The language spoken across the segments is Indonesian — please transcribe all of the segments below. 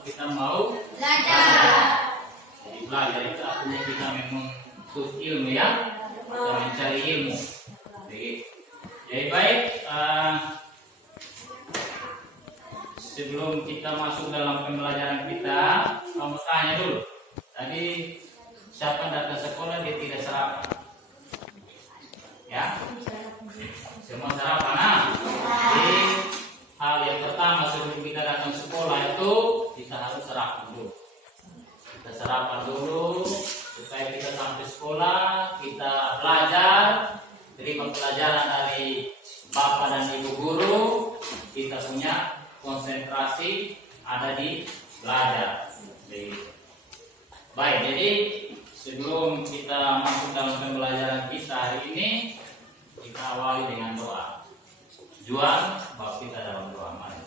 kita mau belajar. Jadi belajar itu artinya kita menuntut ilmu ya, kita mencari ilmu. Jadi baik, sebelum kita masuk dalam pembelajaran kita, kamu tanya dulu. Tadi siapa datang sekolah dia tidak sarapan? Ya, semua sarapan. Nah, jadi hal yang pertama sebelum kita datang sekolah itu kita harus sarapan dulu. Kita sarapan dulu supaya kita sampai sekolah kita belajar, terima pelajaran dari Bapak dan Ibu guru, kita punya konsentrasi ada di belajar. Baik, jadi sebelum kita masuk dalam pembelajaran kita hari ini, kita awali dengan doa. Jual bawa kita dalam doa. Mari.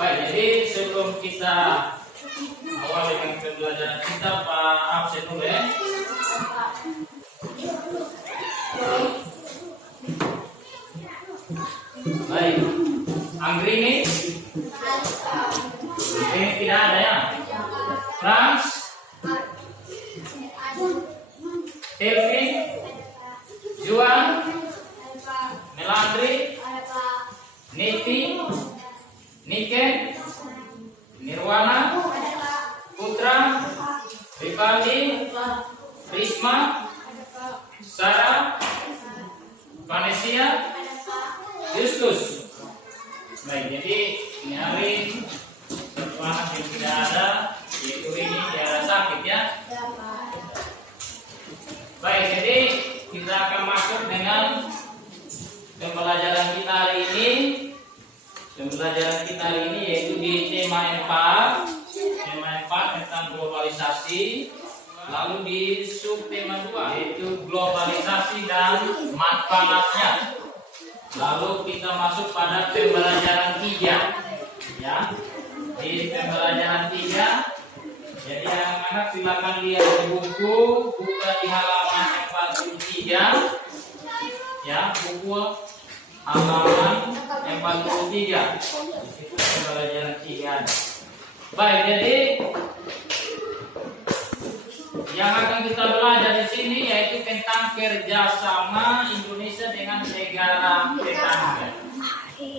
Baik, jadi sebelum kita awal dengan pembelajaran kita, Pak absen dulu ya. Baik, Anggrini ini tidak ada ya. Frans, Elvin, Juan, Melandri, Niti, Niken, Nirwana, Putra, Rivaldi, Risma, Sarah, Vanesia, Justus. Baik, jadi ini hari setelah yang tidak ada, itu ini dia sakit ya. Baik, jadi kita akan masuk dengan pembelajaran kita hari ini. Pembelajaran kita hari ini yaitu di tema 4 tentang globalisasi. Lalu di subtema 2 yaitu globalisasi dan manfaatnya. Lalu kita masuk pada pembelajaran 3 ya. Di pembelajaran 3, jadi anak-anak silakan lihat di buku, buka di halaman 43 ya, buku halaman 43. Itu pembelajaran 3. Baik, jadi yang akan kita belajar di sini yaitu tentang kerjasama Indonesia dengan negara tetangga.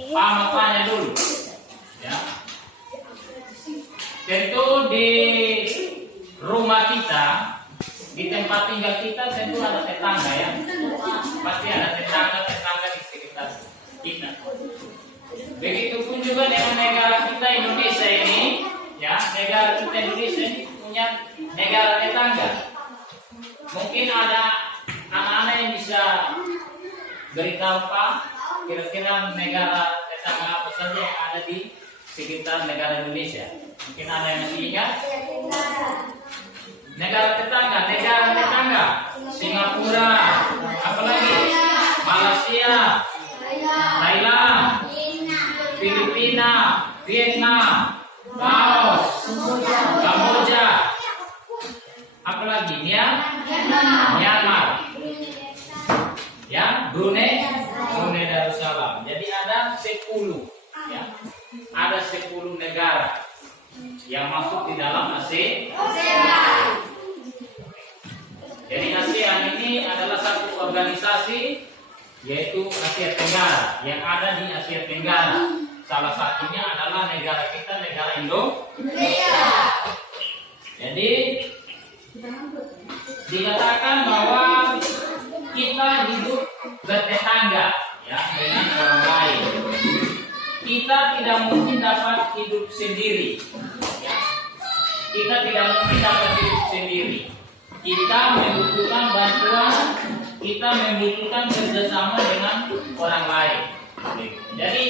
Pak tanya dulu, ya. Tentu di rumah kita, di tempat tinggal kita tentu ada tetangga ya. Pasti ada tetangga di sekitar kita. Begitupun juga dengan negara kita Indonesia ini, ya, negara kita Indonesia ini punya negara tetangga. Mungkin ada anak-anak yang bisa beritahu Pak, kira-kira negara tetangga apa saja yang ada di sekitar negara Indonesia. Mungkin ada yang masih ingat? Negara tetangga, Singapura, apalagi Malaysia, Thailand, Filipina, Vietnam, Laos, Kamboja, apalagi Myanmar, ya, Brunei Darussalam. Jadi ada 10, ya, ada 10 negara yang masuk di dalam ASEAN. Jadi ASEAN ini adalah satu organisasi yaitu Asia Tenggara yang ada di Asia Tenggara. Salah satunya adalah negara kita, negara Indonesia. Jadi dikatakan bahwa kita hidup bertetangga ya dengan orang lain. Kita tidak mungkin dapat hidup sendiri. Ya. kita tidak mungkin dapat hidup sendiri. Kita membutuhkan bantuan, kita membutuhkan kerjasama dengan orang lain. Jadi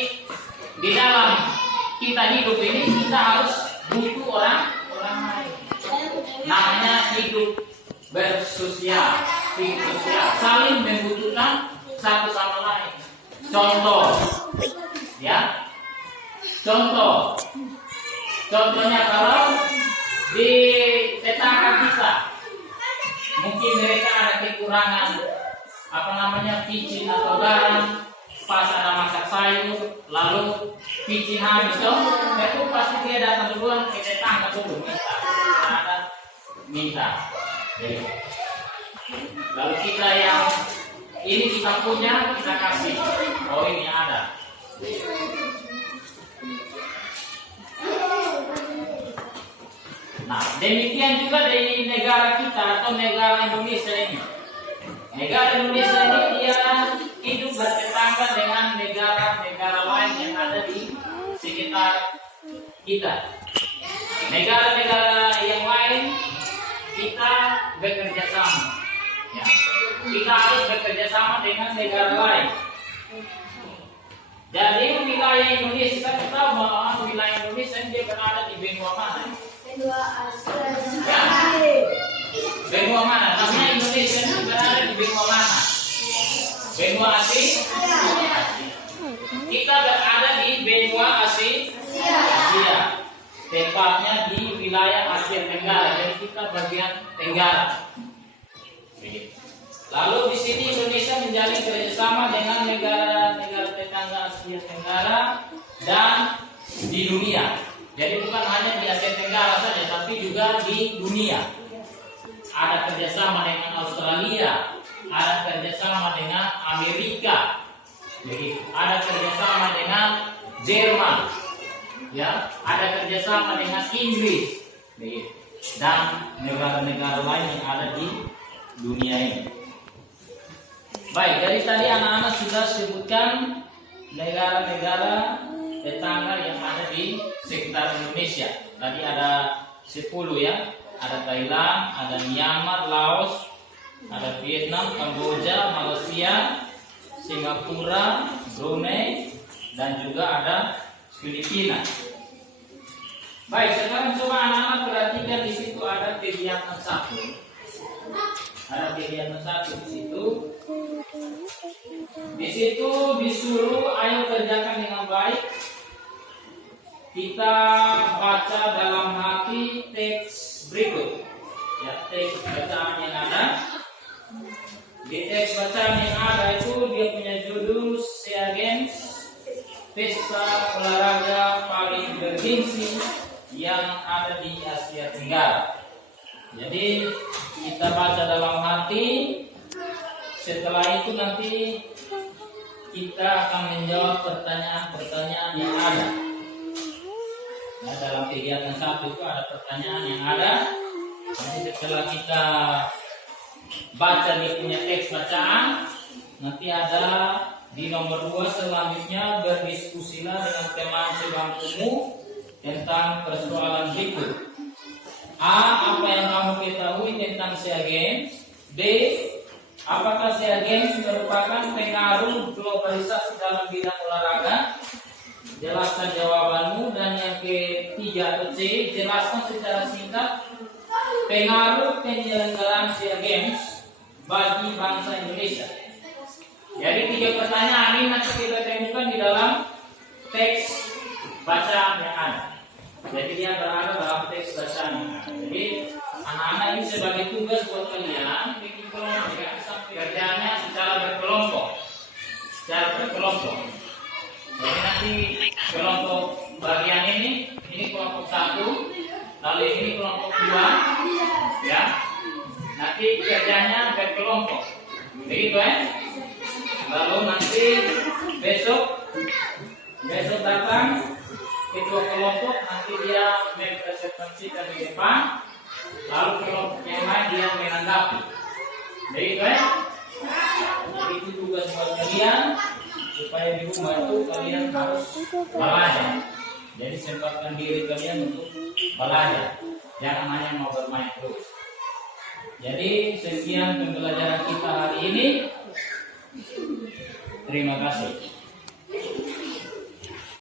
di dalam kita hidup ini kita harus butuh orang lain. Namanya hidup bersosial, saling membutuhkan satu sama lain. Contoh, ya, contohnya kalau di tetangga kita, mungkin mereka ada kekurangan vicin atau garam, pas ada masak sayur, lalu vicin habis itu pasti dia datang duluan ke tetangga dulu minta. Lalu kita yang ini kita punya, kita kasih. Oh ini ada. Nah, demikian juga di negara kita atau negara Indonesia ini. Negara Indonesia ini dia hidup bertetangga dengan negara-negara lain yang ada di sekitar kita. Negara-negara yang lain kita bekerja sama. Ya. Kita harus bekerja sama dengan negara lain. Jadi wilayah Indonesia, kita tahu bahwa wilayah Indonesia dia berada di benua mana? Benua Asia. Ya. Benua mana? Namanya Indonesia ini berada di benua mana? Benua Asia. Kita berada di benua Asia. Tepatnya di wilayah Asia Tenggara. Jadi kita bagian Tenggara. Lalu di sini Indonesia menjalin kerjasama dengan negara-negara tetangga Asia Tenggara dan di dunia. Jadi bukan hanya di Asia Tenggara saja, tapi juga di dunia. Ada kerjasama dengan Australia, ada kerjasama dengan Amerika, jadi ada kerjasama dengan Jerman, ya, ada kerjasama dengan Inggris, dan negara-negara lain yang ada di dunia ini. Baik, dari tadi anak-anak sudah sebutkan negara-negara tetangga yang ada di sekitar Indonesia. Tadi ada 10 ya. Ada Thailand, ada Myanmar, Laos, ada Vietnam, Kamboja, Malaysia, Singapura, Brunei, dan juga ada Filipina. Baik, sekarang coba anak-anak perhatikan di situ ada kegiatan satu. Ada kegiatan satu di situ. Di situ disuruh ayo kerjakan dengan baik. Kita baca dalam hati teks berikut. Ya, teks bacaan yang ada. Di teks bacaan yang ada itu dia punya judul SEA Games, pesta olahraga paling bergengsi yang ada di Asia Tenggara. Jadi kita baca dalam hati. Setelah itu nanti kita akan menjawab pertanyaan-pertanyaan yang ada. Nah, dalam kegiatan satu itu ada pertanyaan yang ada. Nanti setelah kita baca dia punya teks bacaan, nanti ada di nomor 2 selanjutnya berdiskusilah dengan teman sebangkumu tentang persoalan berikut. A. Apa yang kamu ketahui tentang SEA Games? B. Apakah SEA Games merupakan pengaruh globalisasi dalam bidang olahraga? Jelaskan jawabanmu. Dan yang ketiga atau C, jelaskan secara singkat pengaruh penyelenggaraan SEA Games bagi bangsa Indonesia. Jadi 3 pertanyaan ini nanti kita temukan di dalam teks bacaan yang ada. Jadi dia berada dalam teks bacaan yang ada. Jadi anak-anak ini sebagai tugas buat kalian bikin kelompok, kerjanya secara berkelompok. Jadi nanti kelompok bagian ini kelompok 1, lalu ini kelompok 2, ya. Nanti kerjanya berkelompok, begitu ya. Lalu nanti besok datang ketua kelompok, nanti dia mempresentasikan di depan, lalu kelompok yang lain dia menanggapi, begitu ya. Itu tugas buat kalian. Supaya di rumah itu kalian harus belajar. Jadi sempatkan diri kalian untuk belajar. Jangan hanya mau bermain terus. Jadi sekian pembelajaran kita hari ini. Terima kasih.